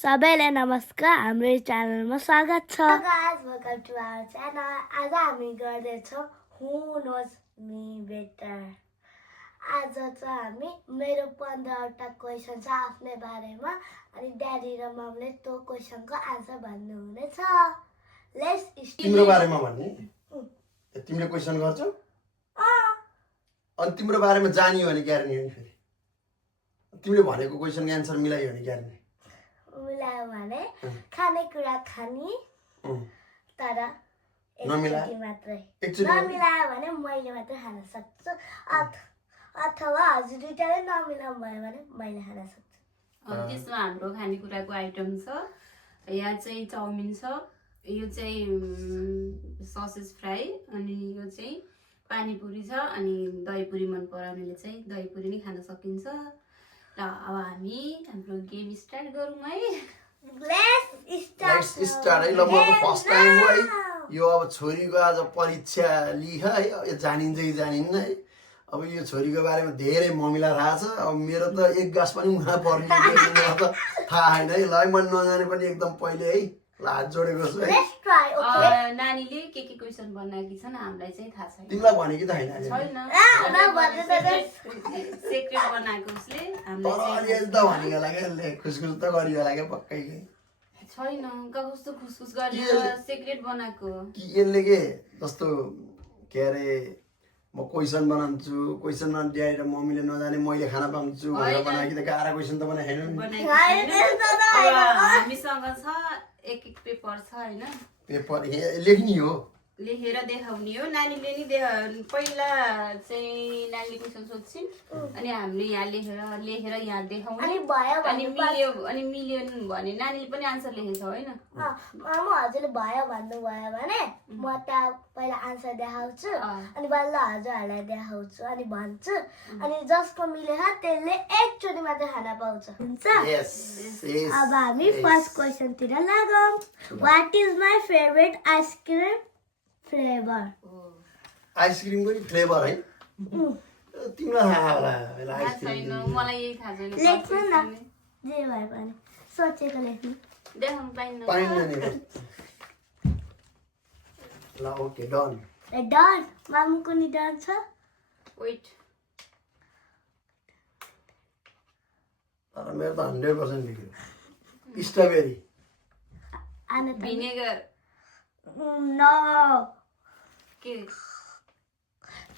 सबैलाई नमस्कार, हाम्रो च्यानलमा स्वागत छ। guys, welcome to our channel. आज हामी गर्दैछौँ Who Knows Me Better. आज चाहिँ हामी मेरो 15वटा क्वेसन छ आफ्नै बारेमा अनि ड्याडी र ममले त्यो क्वेसनको आन्सर भन्नुहुनेछ। Let's start. तिम्रो बारेमा भन्ने तिमीले क्वेसन गर्छौ अनि तिम्रो बारेमा जानियो भने ग्यारेन्टी हो नि फेरि तिमीले भनेको क्वेसनको आन्सर मिलाइयो भने ग्यारेन्टी मिलायो भने खानेकुरा खानी तर एकचोटि मात्रै नमिलायो भने मैले मात्रै खान सक्छु अथवा हजुर दुईटाले नमिलाउनु भयो भने मैले खान सक्छु। त्यसमा हाम्रो खानेकुराको आइटम छ। यहाँ चाहिँ चाउमिन छ, यो चाहिँ ससेज फ्राई अनि यो चाहिँ पानीपुरी छ अनि दहीपुरी मन पराउनेले चाहिँ दहीपुरी नै खान सकिन्छ। र अब हामी हाम्रो गेम स्टार्ट गरौँ है। लेट्स स्टार्ट है। ल म फर्स्ट टाइम हो है यो अब छोरीको आज परीक्षा लिह है यो जानिन्छ कि जानिन्न है। अब यो छोरीको बारेमा धेरै ममिला थाहा छ। अब मेरो त एक गाँस पनि उहाँ पर्ने त थाहा छैन है। ल मैले नजाने पनि एकदम पहिले है ल हात जोडेको छु है। नानीले के क्वेसन बनाएकी छन् हामीलाई चाहिँ थाहा छैन। तिमीलाई भने कि त होइन सेक्रेट बनाएको उसले हामीलाई त भने होला क्या खुसखुस त गरियो होला क्या पक्कै छैन। कस्तो खुसखुस गरेर सेक्रेट बनाएको कि यसले के जस्तो के अरे म क्वेसन बनाउँछु क्वेसनमा ड्याडी र मम्मीले नजाने मैले खाना पाउँछु भनेर बनाएकी त गाह्रो क्वेसन त बनाएन हामीसँग छ एक पेपर छ हैन। पेपर लेख्ने हो लेखेर देखाउने हो। नानीले नि पहिला चाहिँ नानीले क्वेसन सोध्छिन् अनि हामीले यहाँ लेखेर यहाँ देखाउने अनि मिल्यो भने नानीले पनि आन्सर लेखेछ होइन। मामु हजुरले भयो भन्नुभयो भने म त्यहाँ पहिला आन्सर देखाउँछु अनि बल्ल हजुरहरूलाई देखाउँछु अनि भन्छु अनि जसको मिलेछ त्यसले एकचोटि मात्रै खाना पाउँछ। हुन्छ अब हामी फर्स्ट क्वेसनतिर लागौँ। What is my favourite ice cream flavour? आइसक्रिमको नि फ्लेभर है तिमीलाई थाहा होला मलाई यही थाहा छैन। लेख्नु न जे भए पनि सोचेको लेख्नु देखाउनु पाइन्न नि ल ओके डन डन। मामुको नि डन छ। वेट तर मेरो त 100% लेख्यो स्ट्रबेरी भिनेगर नो के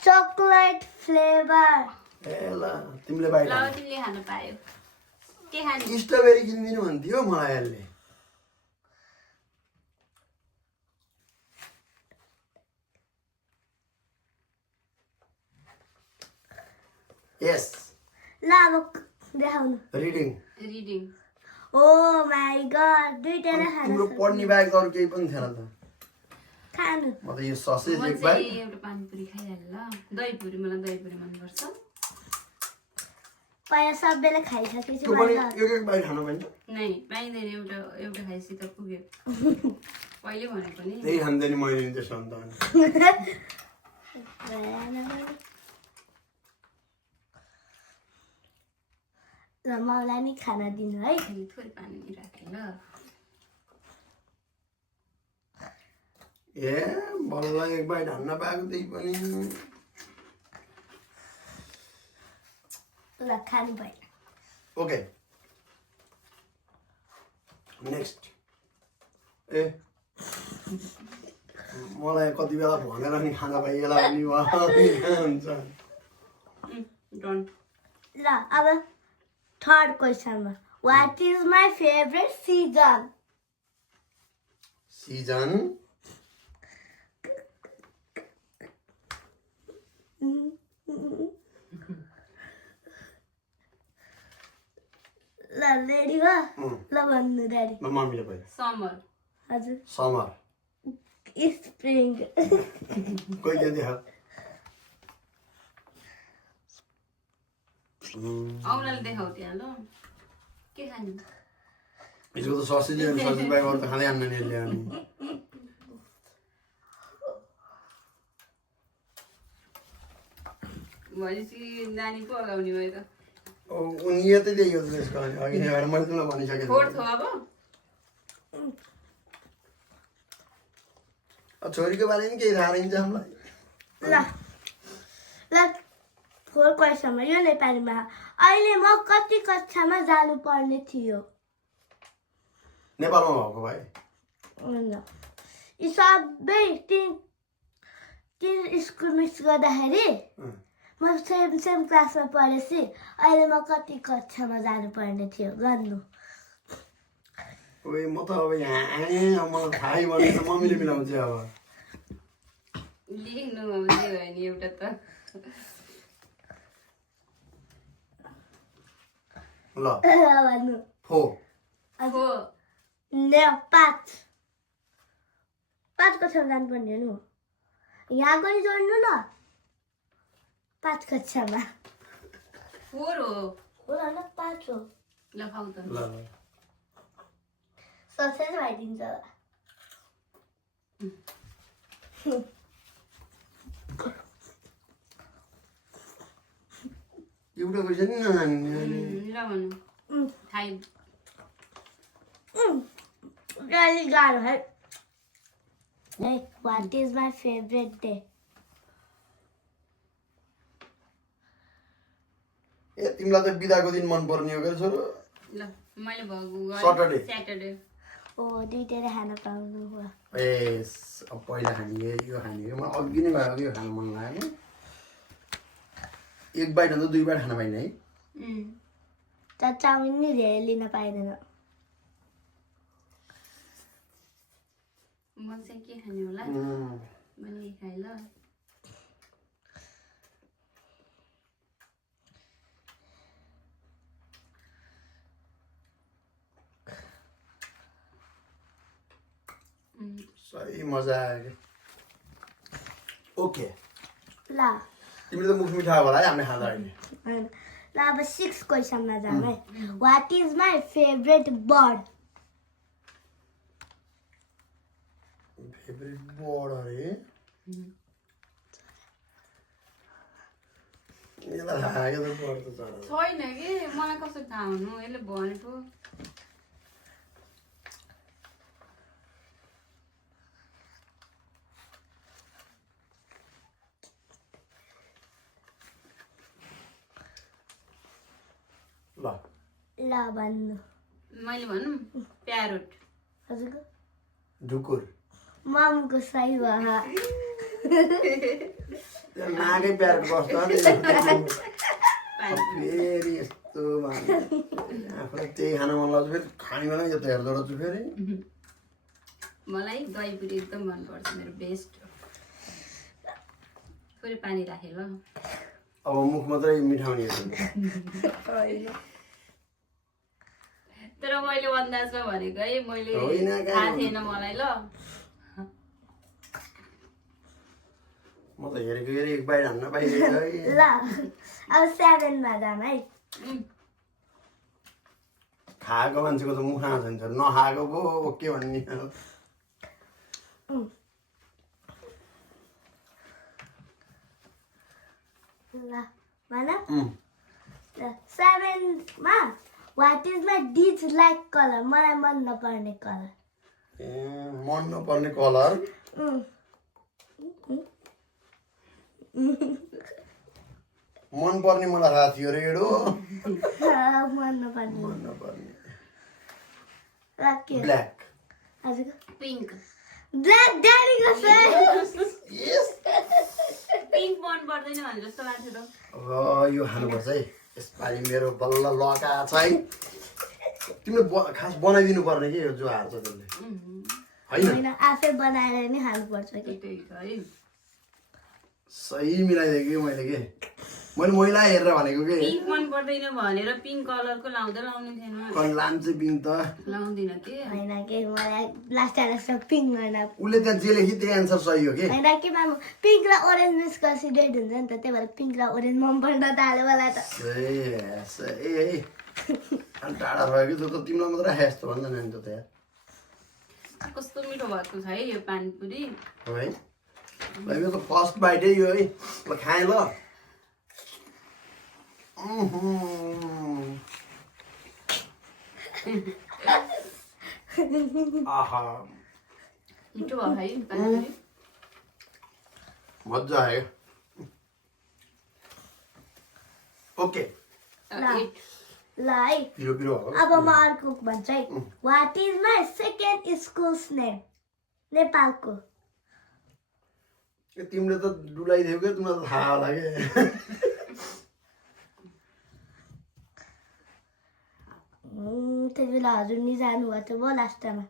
चकलेट फ्लेभर। ए ल तिमीले बाहिर ल तिमीले खान पायो के खाने? स्ट्रबेरी किनिदिनु भन्थ्यो मलाई यसले। यस ल अब देखाउनु रिडिङ ओ माय गॉड दुईटाले खानु तिम्रो पढ्ने बाहेक अरू केही पनि थिएन त खानु। म त यो ससेज म एक चाहिँ बाइट एउटा पानीपुरी खाइहालेँ ल। दहीपुरी मलाई दहीपुरी मनपर्छ। पहिला सबैले खाइसकेपछि त्यो पनि एक बाइट खानु पाइन्छ नै पाइँदैन। एउटा खाएपछि त पुग्यो पहिले भनेको नि त्यही खाँदैन नि मैले नि त्यसो अन्त ल मलाई नि खाना दिनु है। थोरै पानी राखेँ ल। ए बल्ल एक बाइट हान्न पाएको त्यही पनि ल खानु भएन। ओके नेक्स्ट ए मलाई कति बेला भनेर नि खाना पाइएला पनि हुन्छ डन। ल अब थर्ड क्वेसनमा what is my favourite season? Season ल रेडी हो ल भन्नु ड्याडी। म मम्मीले भयो समर हजुर समर स्प्रिङ कोही के देखा औँलाले देखाउ त्यहाँ ल के खाने? यसको त ससेज बाहेक अरू त खाँदै आन्न नि यसले अनि भनेपछि नानी पो अगाउने भयो त। उनी यतै त्यही हो त्यसको अघि नै भएर मैले तिमीलाई भनिसकेको फोर्थ हो अब छोरीको बारेमा केही थाहा रहन्छ हामीलाई ल ल 4 क्वेसनमा यो नेपालीमा अहिले म कति कक्षामा जानुपर्ने थियो नेपालमा भएको भाइ यी सबै तीन स्कुल मिक्स गर्दाखेरि म सेम क्लासमा पढेपछि अहिले म कति कक्षामा जानुपर्ने थियो गर्नु ओए म त अब यहाँ आएँ अब मलाई थाहै भने त मम्मीले मिलाउँछ अब लेख्नु अब जे भयो नि एउटा त ल भन्नु 4 हो न 5 कक्षामा जानुपर्ने हो यहाँ पनि जोड्नु न 5 कक्षामा 4 हो होइन 5 हो ल खाऊ त ल सक्सेस भइदिन्छ एउटा क्वेसन ल भन्नु 5 really गाह्रो है what is my favorite day ए तिमीलाई त बिदाको दिन मन पर्ने हो के छोरो ल मैले भएको स्याटरडे ओ दुईटै खाना पाउनु हो ए अब पहिला खाने यो खाने हो मलाई अघि नै भयो कि यो खानु मन लाग्यो एक बाइट भन्दा 2 बाइट खान पाइने है तर चाउमिन नि धेरै लिन पाइँदैन म चाहिँ के खाने होला मैले खाइ ल सही मजा आयो ओके ल तिमीले त मुख मिठा होला है हामीले खाँदा अहिले ल अब 6 क्वेसनमा जाउँ है what is my favorite bird favourite bird अरे यसलाई थाहा के त बर्ड त चरा छैन कि मलाई कसरी थाहा हुनु यसले भनेको ल ल भन्नु मैले भनौँ प्यारोट हजुरको ढुकुर ममको सही भयो नाकै प्यारोट बस्छ फेरि यस्तो आफूलाई त्यही खान मन लाग्छ फेरि खाने बेला यो त हेर्दो रहेछु फेरि मलाई दही पुरी एकदम मनपर्छ मेरो बेस्ट थोरै पानी राखेँ ल अब मुख मात्रै मिठाउने तर मैले अन्दाजमा भनेको है मैले होइन, थाहा थिएन मलाई ल म त हेरेको हेरेँ एक बाइट हान्न पाइँदैन है ल अब 7 मा जाम है खाएको मान्छेको त मुख आँखा छ नखाएको पो के भन्ने ल भन 7 मा what is my dislike color मलाई मन नपर्ने कलर ए मन नपर्ने कलर मन पर्ने मलाई थाहा थियो रेडो मन नपर्ने मन नपर्ने ल के ब्ल्याक हजुरको पिङ्क ब्ल्याक ड्याडीको सही यस पिङ्क मन पर्दैन भने जस्तो लाग्छ त यो खानुपर्छ है यसपालि मेरो बल्ल लका छ है तिमीले खास बनाइदिनु पर्ने के यो जो हार्छ त्यसले होइन होइन आफै बनाएर नै खानुपर्छ कि त्यही त है सही मिलाइदिएँ कि मैले के मैले महिला हेरेर भनेको के पिङ्क मन पर्दैन भनेर पिङ्क कलरको लाउँदै लाउने थिएन कहिले लान्छ पिङ त लाउँदिन के होइन के मलाई लास्ट पिङ्क गर्न उसले त्यहाँ जे लेखि त्यही एन्सर सही हो कि होइन कि मामु पिङ्क र ओरेन्ज मिक्स गरेपछि रेड हुन्छ नि त त्यही भएर पिङ्क र ओरेन्ज मन पर्न थाल्यो मलाई त सही है अनि टाढा रह्यो कि त तिमीलाई मात्रै खाए जस्तो भन्दा नि त यार कस्तो मिठो भएको छ है यो पानीपुरी हो है ल यो त फर्स्ट बाइट है यो है ल खाएँ ल आहा मिठो भयो है पानीपुरी मजा आयो ओके ल है पिरो पिरो हो अब म अर्को भन्छ है what is my second school's name नेपालको ए, तिमीले त डुलाइदियो क्या तिमीलाई त थाहा होला क्या त्यति बेला हजुर नि जानुभएको थियो भयो लास्टमा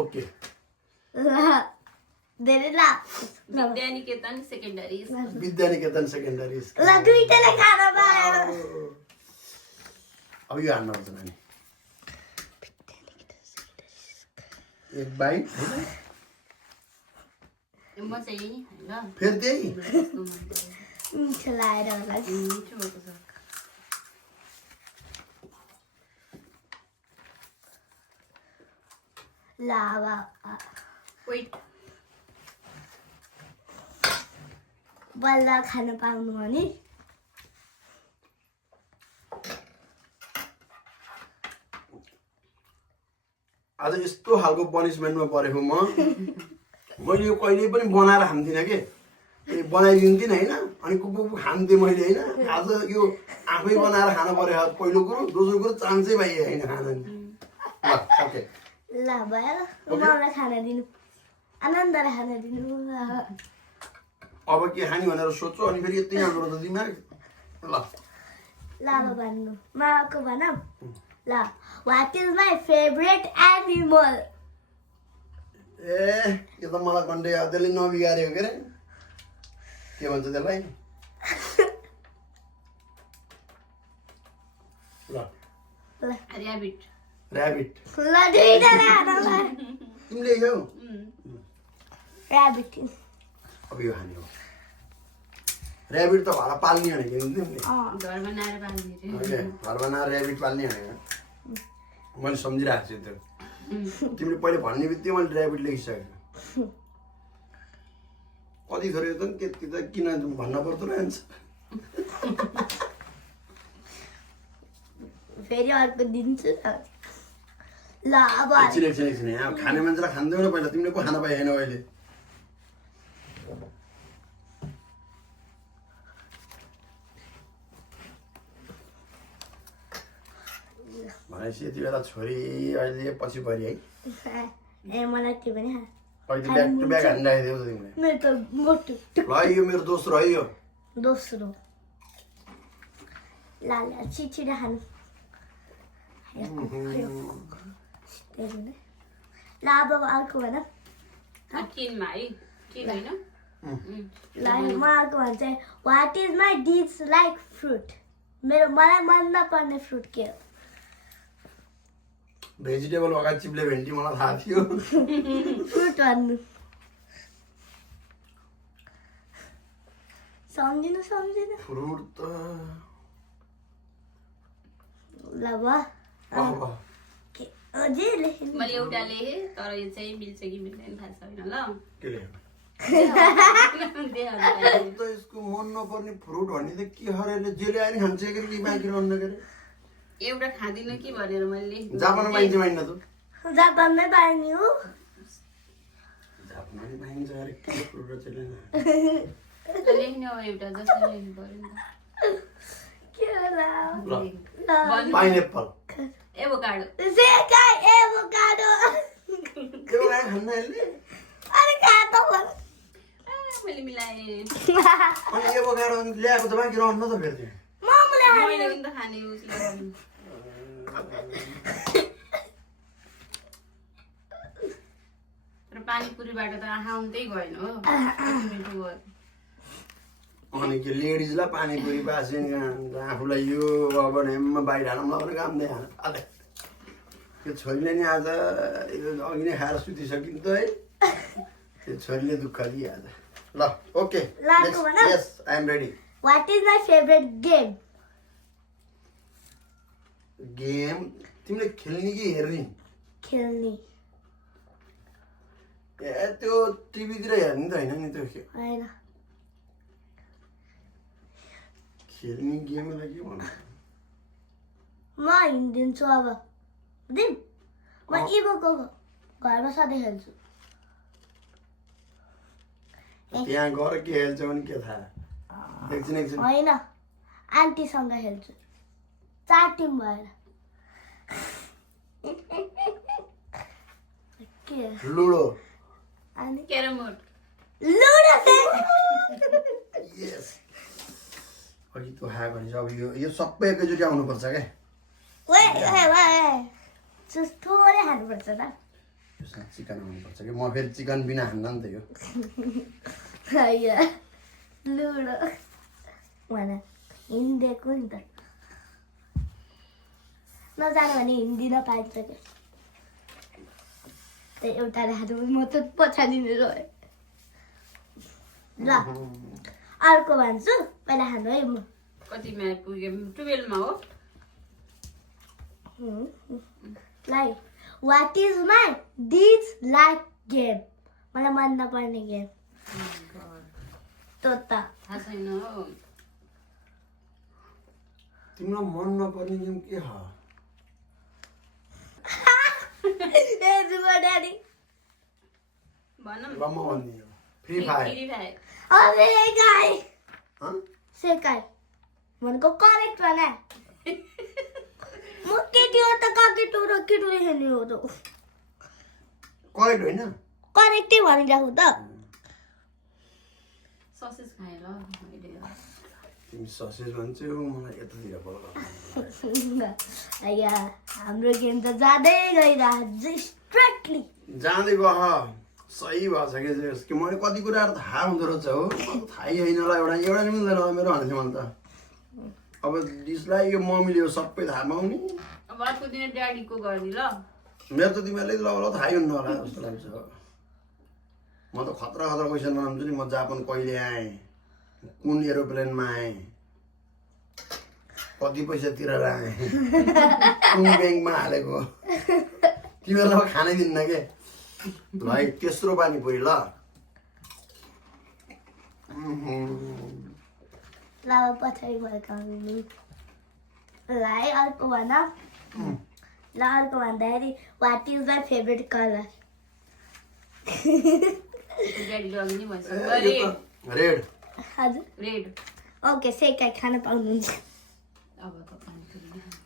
ओके धेरै ल Vidyaniketan secondary Vidyaniketan secondary school ल दुईटैले खाना पायो अब यो हान्न पर्छ नानी एक बाइट म चाहिँ ल फेरि त्यही कस्तो मन पर्यो। मिठो लाएर होला मिठो भएको छ ल अब वेट बल्ल खान पाउनु हो नि आज यस्तो खालको पनिसमेन्टमा परेको मैले यो कहिले पनि बनाएर खान्थिनँ के बनाइदिन्थिनँ होइन अनि कुकु खान्थेँ मैले होइन आज यो आफै बनाएर खानु पर्यो पहिलो कुरो दोस्रो कुरो चान्सै पाइयो होइन खान ओके ल भयो मलाई खाना दिनु आनन्दले खाना दिनु अब के खाने भनेर सोध्छु अनि फेरि यति हाम्रो त दिमाग ल ल अब भन्नु म अर्को भनौँ ल what is my favourite animal ए यो त मलाई कन्टे त्यसले नबिगार्यो के अरे के भन्छ त्यसलाई ल ऱ्याबिट ऱ्याबिट ल दुईजना खाना तिमीले यो ऱ्याबिट अब यो खाने हो ऱ्याबिट त घर पाल्ने भनेको नि तिमीले घरमा नाएर पाल्ने रे होइन घरमा नआएर ऱ्याबिट पाल्ने भनेको मैले सम्झिरहेको छु त्यो तिमीले पहिले भन्ने बित्तिकै मैले ऱ्याबिट लेखिसकेको कति थोरै त किन भन्न पर्दो रहेछ फेरि अर्को दिन्छु ल अब एकछिन यहाँ खाने मान्छेलाई खाँदैन पहिला तिमीले को खाना पाएन अहिले भनेपछि यति बेला छोरी अहिले पछि परि है ए मलाई त्यो पनि अहिले ब्याक टु ब्याक हानिरहेको थियौ तिमीले मेरो त मोटो ल यो मेरो दोस्रो है यो दोस्रो ल ल छिटो खानु ल अब अर्को भन टिनमा है टिन होइन ल म अर्को भन्छ what is my dislike fruit मलाई मन नपर्ने फ्रुट के हो भेजिटेबल अगाडि चिप्ले भेन्डी मलाई थाहा थियो फ्रुट भन्नु सम्झिनु फ्रुट त ल भ अब अझै लेख्नु मैले एउटा लेखेँ तर यो चाहिँ मिल्छ कि मिल्दैन थाहा छैन ल के लेख्नु देखाउनु त यसको मन नपर्ने फ्रुट भन्ने त के हरेले जेले आयो नि खान्छ कि बाँकी रहन्न के अरे एउटा खाँदिनँ कि भनेर मैले जापानमा पाइन्छ पाइन्न त जापानमै पाइने हो जापानमा पाइन्छ अरे के फ्रुट रहेछ लेख्ने अब एउटा जस्तो लेख्नु पर्यो नि के होला ल त पाइनएप्पल एभोकाडो सेकाई एभोकाडो त्यो खान्न यसले अरे खा त भन मैले मिलाएँ अनि एभोकाडो ल्याएको त बाँकी रहन्न त फेरि त्यो मोमोले मैले पनि त खाने उसले तर पानीपुरीबाट त आँखा आउँदै गएन हो मिठो भयो अनि के लेडिजलाई पानीपुरी बाँच्यो नि आफूलाई यो अब नेममा बाहिर हाल्नु लगाउने काम नै हाल्नु त्यो छोरीले नि आज अघि नै खाएर सुतिसकिन् त है त्यो छोरीले दुःख दियो आज ल ओके लाको भन yes I am ready what is my favourite game game तिमीले खेल्ने कि हेर्ने खेल्ने ए त्यो टिभीतिर हेर्ने त होइन नि त्यो होइन खेल्ने गेमलाई के भन्नु म हिँडिदिन्छु अब दिम म इभोको घरमा सधैँ खेल्छु त्यहाँ गएर के खेल्छ भने के थाहा एकछिन होइन आन्टीसँग खेल्छु 4 टिम भएर के लुडो अनि क्यारम बोर्ड लुडो यस अघि त्यो खायो भने चाहिँ अब यो सबै एकैचोटि आउनुपर्छ क्या थोरै खानुपर्छ त चिकन आउनुपर्छ कि म फेरि चिकन बिना खान्न नि त यो लुडो भन हिँडिदिएको नि त नजाने भने हिँड्दिन पाइन्छ क्या त्यही एउटा राख्नु म त पछाडिने रह्यो ल अर्को भन्छु पहिला खानु है म कतिमा आइपुग्यो 12 मा हो like what is my dislike game मलाई मन नपर्ने गेम त्यो त थाहा छैन हो तिम्रो मन नपर्ने गेम के हो ड्याडी भनौँ ल म भनिदिन्छु फ्री फायर फ्री फायर अबे गाई हँ सेकाई भनेको करेक्ट भन म केटी हो त केटो र केटोले खेल्ने हो त करेक्ट होइन करेक्टै भनिराखु त ससेज खाएँ ल मैले तिमी ससेज भन्छौ मलाई यतातिर बोल आया हाम्रो गेम त जाँदै गइरहेको स्ट्रेटली जाँदै गह सही भएछ कि मैले कति कुराहरू थाहा हुँदो रहेछ हो थाहै छैन ल एउटा नि मिल्दैन मेरो भन्थ्यो मैले त अब डिसलाई यो मम्मीले यो सबै थाहा पाउने अब अर्को दिन ड्याडीको गर्दी ल मेरो त तिमीहरूले ल थाहै हुन्न होला जस्तो लाग्छ म त खतरा क्वेसन बनाउँछु नि म जापान कहिले आएँ कुन एरोप्लेनमा आएँ कति पैसा तिरेर आएँ कुन ब्याङ्कमा हालेको तिमीहरूलाई खानै दिन्न के ल है तेस्रो पानीपुरी ल ल पछाडि फर्काउनु ल है अर्को भन ल अर्को भन्दाखेरि what is my favourite colour ड्याडीले अघि नै भन्छ रेड हजुर रेड ओके सेकाई खान पाउनुहुन्छ अब त पानीपुरी नै खानु।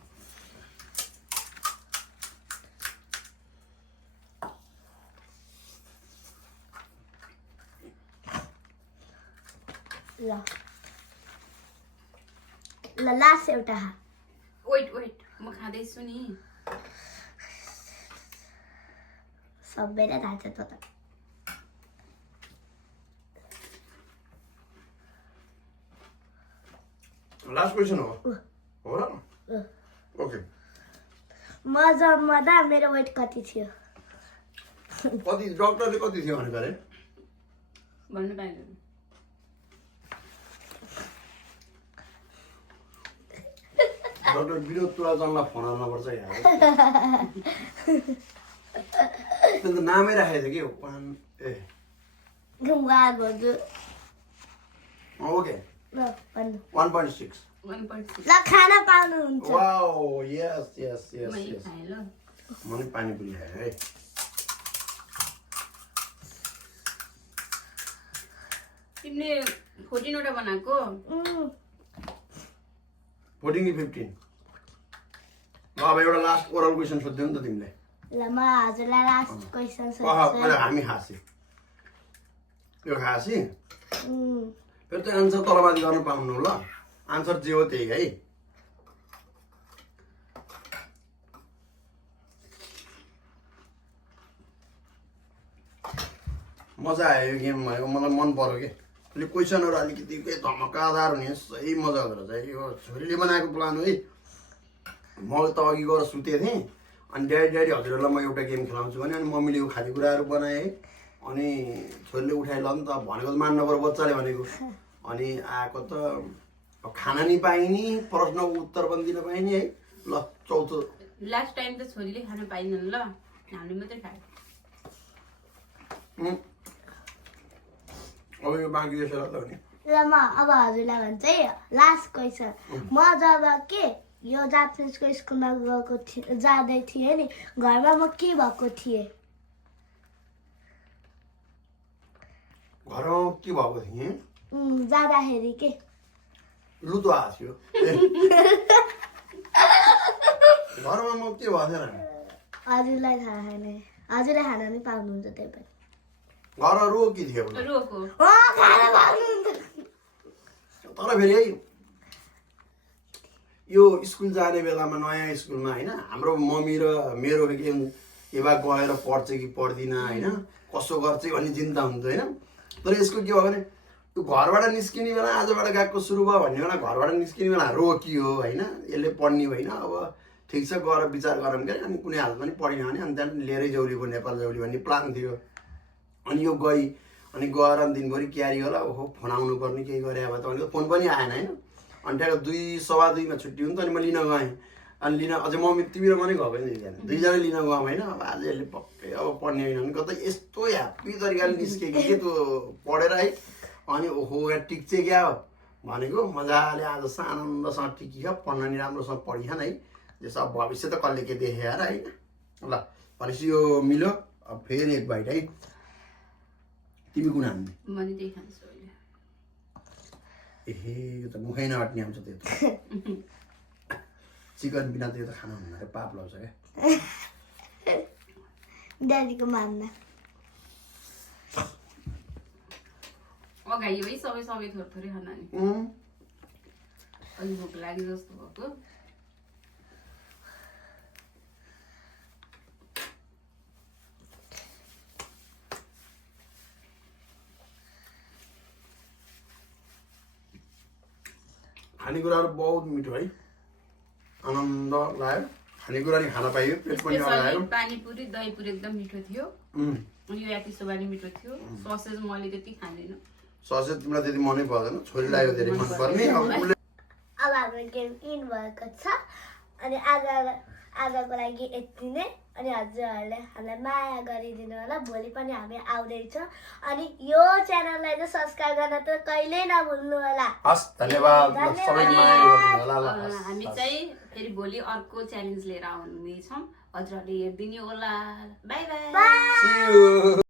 ल ल लास्ट एउटा वेट म खाँदैछु नि सबैलाई थाहा छ त लास्ट क्वेसन हो र ओके म जन्मदा मेरो वेट कति थियो कति डक्टरले कति थियो भनेको अरे भन्नु पाइँदैन डक्टर विनोद तुलाचनलाई फोन हाल्नुपर्छ यार त्यसले त नामै राखेको थियो कि गएको ओके ल भन्नु 1.6 ल खान पाउनुहुन्छ वाओ यस यस यस मै यस खाएँ ल म नि पानीपुरी खाएँ है तिमीले 14 वटा बनाएको 14 कि 15 अब एउटा लास्ट ओरल क्वेसन सोध्यौ नि त तिमीले ल म हजुरलाई लास्ट क्वेसन पहिला हामी खाँसी यो खाँसी फेरि त्यो आन्सर तलमाथि गर्न पाउनु ल आन्सर जे हो त्यही है मजा आयो यो गेम भएको मलाई मन पर्यो कि अहिले क्वेसनहरू अलिकति के धमकादार हुने सही मजा हुँदो रहेछ यो छोरीले बनाएको प्लान हो है म त अघि गएर सुतेको थिएँ अनि ड्याडी हजुरहरूलाई म एउटा गेम खेलाउँछु भने अनि मम्मीले यो खानेकुराहरू बनाएँ अनि छोरीले उठाइ ल नि त भनेको त मान्नु पर्यो बच्चाले भनेको अनि आएको त खाना नि पाइने प्रश्नको उत्तर पनि दिन पाइने है ल चौथो लास्ट टाइम त छोरीले खान पाइँदैन ल हामीले मात्रै खायो अब यो बाँकी जस्तो लाग्छ भने ल म अब हजुरलाई भन्छ है लास्ट क्वेसन म जब के यो जापानिजको स्कुलमा गएको थिएँ जाँदै थिएँ नि घरमा म के भएको थिएँ घरमा के भएको थिएँ जाँदाखेरि के लुतो आएको थियो घरमा म के भएको थिएँ हजुरलाई थाहा छैन हजुरले खाना नि पाउनुहुन्छ त्यही पनि घरमा रोकी थियो रोको खाना पाउनुहुन्छ तर फेरि है यो स्कुल जाने बेलामा नयाँ स्कुलमा होइन हाम्रो मम्मी र मेरो एवा गएर पढ्छ कि पढ्दिनँ होइन कसो गर्छ भन्ने चिन्ता हुन्छ होइन तर यसको के भयो भने त्यो घरबाट निस्किने बेला आजबाट गएको सुरु भयो भन्ने बेला घरबाट निस्किने बेला रोकियो होइन यसले पढ्ने होइन अब ठिक छ गएर विचार गरौँ क्या अनि कुनै हालतमा पनि पढिन भने अनि त्यहाँदेखि लिएरै जौलीको नेपाल जौली भन्ने प्लान थियो अनि यो गई अनि गएर दिनभरि क्यारी होला ओहो फोन आउनु पर्ने केही गरे अब त भनेको फोन पनि आएन होइन अनि त्यहाँको 2:15 छुट्टी हुन्छ अनि म लिन गएँ अनि लिन अझै मम्मी तिमी र म नै गएको नि दुईजना लिन गयौँ होइन अब आज यसले पक्कै अब पढ्ने होइन भने कतै यस्तो ह्याप्पी तरिकाले निस्के कि त्यो पढेर है अनि ओहो यहाँ टिक्चे क्या हो भनेको मजाले आज आनन्दसँग टिकिख पढ्न नि राम्रोसँग पढिखन् है जस अब भविष्य त कसले के देखे यार होइन ल भनेपछि यो मिल्यो अब फेरि एक बाइट है तिमी कुन हान्ने मैले त्यही खान्छु अहिले एहे यो त मुखै नअट्ने आउँछ त्यो त चिकन बिना त्यो त खाना हुँदैन पाप लाउँछ क्या ड्याडीको मान्न अगाडि है सबै थोरै थोरै खाना नि अलि भोक लाग्यो जस्तो भएको खानेकुराहरू बहुत मिठो है आनन्द लाग्यो खानेकुरा नि खान पाइयो पेट पनि अगायो पानीपुरी दहीपुरी एकदम मिठो थियो यो याकिसोबा नि मिठो थियो ससेज मैले त्यति खाँदिनँ ससेज तिमीलाई त्यति मनै पर्दैन छोरीलाई यो धेरै मनपर्ने अब उसले अब हाम्रो गेम इन भएको छ अनि आजको लागि यति नै अनि हजुरहरूले हामीलाई माया गरिदिनु होला भोलि पनि हामी आउँदैछौँ अनि यो च्यानललाई चाहिँ सब्सक्राइब गर्न त कहिल्यै नभुल्नु होला हस् धन्यवाद सबैले माया गरिदिनु होला ल हामी चाहिँ फेरि भोलि अर्को च्यालेन्ज लिएर आउनेछौँ हजुरहरूले हेरिदिनु होला बाई बाई See you.